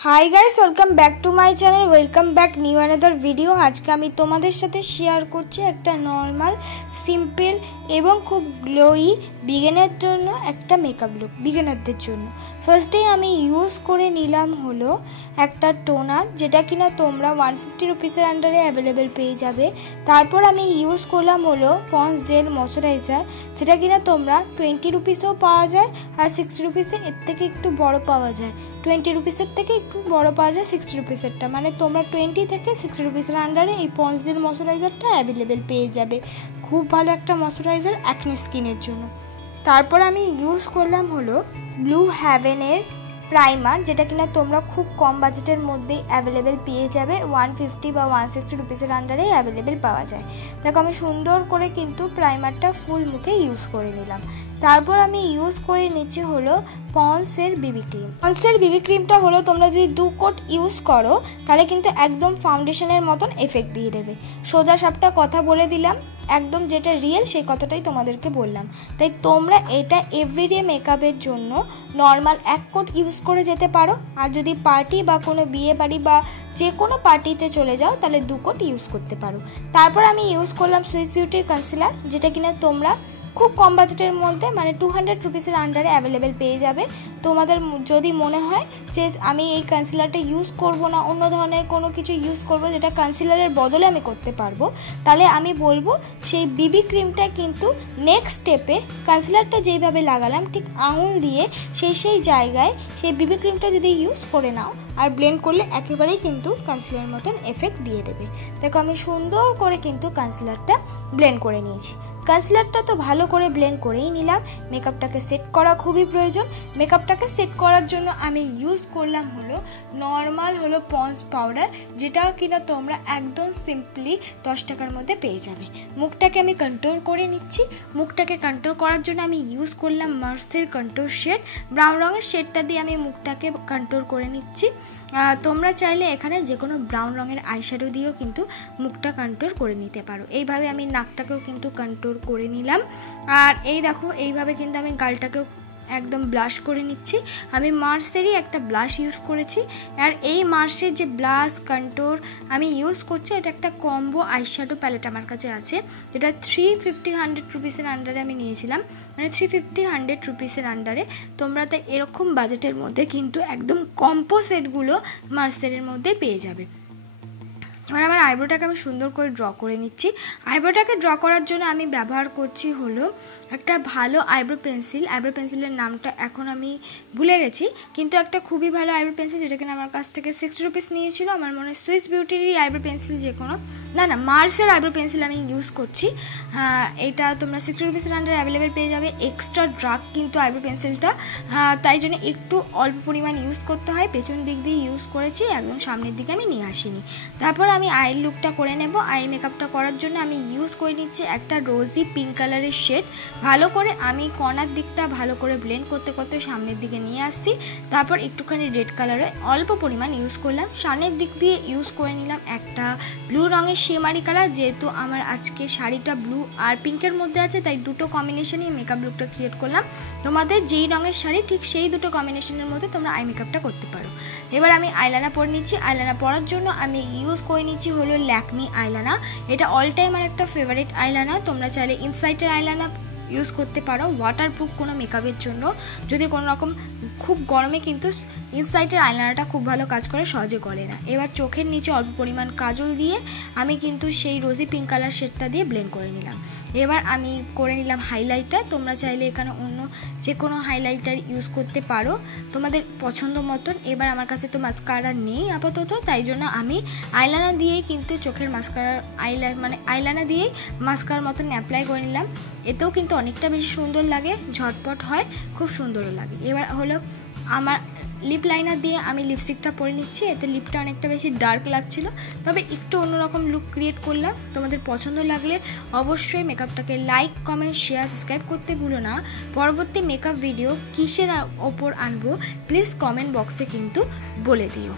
High guys welcome back to my channel welcome back new another video. आज के आमी तोमादेर साथे शेयर करछि एकटा नर्माल सिम्पल एवं खूब ग्लोई बिगिनार जोन्नो एकटा मेकअप लुक बिगिनारदेर जोन्नो। फार्स्टे आमी यूज करे निलाम हलो एकटा टोनार जेटा किना तोमरा 150 रुपिसের आंडारे अवेलेबल पेये जाबे। तारपर आमी यूज करलाम हलो पन्स जेल मयश्चाराइजार जेटा किना तोमरा 20 रुपिसेও पाওয়া যায় আর 60 रुपिसे एर थेके एकटु बड़ पाওয়া যায়। 20 रुपिसের থেকে একটু বড় পাওয়া যায় 60 রুপিসেরটা, মানে তোমরা 20 থেকে 60 রুপিসের আন্ডারে এই পন্স জেল ময়শ্চারাইজারটা অ্যাভেলেবেল পেয়ে যাবে। খুব ভালো একটা ময়শ্চারাইজার অ্যাকনে স্কিনের জন্য। তারপর আমি ইউজ করলাম হলো ব্লু হেভেনের प्राइमार जेटा किना तोमरा खूब कम बाजेटर मध्य अवेलेबल पेये जाबे 150 বা 160 रुपिसের आंडारे अवेलेबल पाওয়া যায়। देखो आमी सुंदर करे किन्तु प्राइमारटा फुल मुखे यूज करे निलाम। तारपर आमी यूज करे निচ্ছি हलो पन्सের বিবি ক্রিম। पन्सের বিবি ক্রিমটা হলো তোমরা যদি 2 কোট ইউজ করো তাহলে কিন্তু একদম ফাউন্ডেশনের মতন এফেক্ট দিয়ে দেবে। সোজা সাপটা কথা বলে দিলাম, একদম যেটা রিয়েল সেই কথাটাই তোমাদেরকে বললাম। তাই তোমরা এটা এভরিডে মেকআপের জন্য নরমাল 1 কোট ইউজ করে যেতে পারো। আর যদি পার্টি বা কোনো বিয়ে বাড়ি বা যে কোনো পার্টিতে চলে যাও তাহলে 2 কোট ইউজ করতে পারো। তারপর আমি ইউজ করলাম সুইস বিউটির কনসিলার যেটা কিনা তোমরা खूब कम बाजेटर मध्य माने 200 रुपिसের आंडारे अवेलेबल पेয়ে যাবে। তোমাদের যদি মনে হয় যে আমি এই কনসিলারটা ইউজ করব না, অন্য ধরনের কোনো কিছু ইউজ করব যেটা কনসিলারের বদলে আমি করতে পারবো, তাহলে আমি বলবো সেই বিবি ক্রিমটা কিন্তু নেক্সট স্টেপে কনসিলারটা যেইভাবে লাগালাম ঠিক আঙুল দিয়ে সেই জায়গায় সেই বিবি ক্রিমটা যদি ইউজ করে নাও আর ব্লেন্ড করলে একেবারেই কিন্তু কনসিলার মতন এফেক্ট দিয়ে দেবে। দেখো আমি সুন্দর করে কিন্তু কনসিলারটা ব্লেন্ড করে নিয়েছি। কনসিলারটা তো ভালো করে ব্লেন্ড করেই নিলাম। মেকআপটাকে সেট করা খুবই প্রয়োজন। মেকআপটাকে সেট করার জন্য আমি ইউজ করলাম হলো নর্মাল হলো পন্স পাউডার যেটা কিনা তোমরা একদম সিম্পলি 10 টাকার মধ্যে পেয়ে যাবে। মুখটাকে আমি কন্ট্রোল করে নিচ্ছি। মুখটাকে কন্ট্রোল করার জন্য আমি ইউজ করলাম মার্সের কন্ট্রোল শেড, ব্রাউন রঙের শেডটা দিয়ে আমি মুখটাকে কন্ট্রোল করে নিচ্ছি। তোমরা চাইলে এখানে যে কোনো ব্রাউন রঙের আইশ্যাডো দিয়েও কিন্তু মুখটা কন্ট্রোল করে নিতে পারো। এইভাবে আমি নাকটাকেও কিন্তু কন্ট্রোল করে নিলাম। আর এই দেখো এইভাবে কিন্তু আমি গালটাকেও একদম ব্লাশ করে নিচ্ছি। আমি মার্সেরই একটা ব্লাশ ইউজ করেছি। আর এই মার্সের যে ব্লাশ কন্ট্রোল আমি ইউজ করছি এটা একটা কম্বো আইশ্যাডো প্যালেট আমার কাছে আছে, যেটা 350-100 রুপিসের আন্ডারে আমি নিয়েছিলাম, মানে 350-100 রুপিসের আন্ডারে। তোমরা তো এরকম বাজেটের মধ্যে কিন্তু একদম কম্বো সেটগুলো মার্সের মধ্যে পেয়ে যাবে। এবার আমার আইব্রোটাকে আমি সুন্দর করে ড্র করে নিচ্ছি। আইব্রোটাকে ড্র করার জন্য আমি ব্যবহার করছি হলো একটা ভালো আইব্রো পেন্সিল। আইব্রো পেন্সিলের নামটা এখন আমি ভুলে গেছি, কিন্তু একটা খুবই ভালো আইব্রো পেন্সিল যেটা কিনা আমার কাছ থেকে 60 রুপিস নিয়েছিল। আমার মনে হয় সুইস বিউটিরই আইব্রো পেন্সিল, যে কোনো না মার্সের আইব্রো পেন্সিল আমি ইউজ করছি। এটা তোমরা 60 রুপিসের আন্ডারে অ্যাভেলেবেল পেয়ে যাবে। এক্সট্রা ডার্ক কিন্তু আইব্রো পেন্সিলটা, তাই জন্য একটু অল্প পরিমাণ ইউজ করতে হয়। পেছন দিক দিয়ে ইউজ করেছি, একদম সামনের দিকে আমি নিয়ে আসিনি। তারপর আমি আই লুকটা করে নেব। আই মেকআপটা করার জন্য আমি ইউজ করে নিচ্ছি একটা রোজি পিঙ্ক কালারের শেড। ভালো করে আমি কর্নার দিকটা ভালো করে ব্লেন্ড করতে করতে সামনের দিকে নিয়ে আসছি। তারপর একটুখানি রেড কালারে অল্প পরিমাণ ইউজ করলাম। সামনের দিক দিয়ে ইউজ করে নিলাম একটা ব্লু রঙের শিমারি কালার। যেহেতু আমার আজকে শাড়িটা ব্লু আর পিঙ্কের মধ্যে আছে তাই দুটো কম্বিনেশনই মেকআপ লুকটা ক্রিয়েট করলাম। তোমাদের যেই রঙের শাড়ি ঠিক সেই দুটো কম্বিনেশনের মধ্যে তোমরা আই মেকআপটা করতে পারো। এবার আমি আইলাইনার পরে নিচ্ছি। আইলাইনার পরার জন্য আমি ইউজ করে নিচ্ছি হলো ল্যাকমি আইলাইনার। এটা অল টাইম আমার একটা ফেভারিট আইলাইনার। তোমরা চাইলে ইনসাইটের আইলাইনার ইউজ করতে পারো ওয়াটারপ্রুফ কোনো মেকআপের জন্য। যদি কোনো রকম খুব গরমে কিন্তু ইনসাইটের আইলাইনারটা খুব ভালো কাজ করে, সহজে গলে না। এবার চোখের নিচে অল্প পরিমাণ কাজল দিয়ে আমি কিন্তু সেই রোজি পিঙ্ক কালার শেডটা দিয়ে ব্লেন্ড করে নিলাম। এবার আমি করে নিলাম হাইলাইটার। তোমরা চাইলে এখানে অন্য যে কোনো হাইলাইটার ইউজ করতে পারো তোমাদের পছন্দ মতন। এবার আমার কাছে তো মাস্কারা নেই আপাতত, তাই জন্য আমি আইলাইনার দিয়েই কিন্তু চোখের মাস্কারা আইলাইনার দিয়েই মাস্কারার মতন অ্যাপ্লাই করে নিলাম। এতেও কিন্তু অনেকটা বেশি সুন্দর লাগে, ঝটপট হয়, খুব সুন্দরও লাগে। এবার হলো আমার লিপ লাইনার দিয়ে আমি লিপস্টিকটা পরে নিচ্ছি। এতে লিপটা অনেকটা বেশি ডার্ক লাগছিল, তবে একটু অন্যরকম লুক ক্রিয়েট করলাম। তোমাদের পছন্দ লাগলে অবশ্যই মেকআপটাকে লাইক, কমেন্ট, শেয়ার, সাবস্ক্রাইব করতে ভুলো না। পরবর্তী মেকআপ ভিডিও কিসের ওপর আনবো প্লিজ কমেন্ট বক্সে কিন্তু বলে দিও।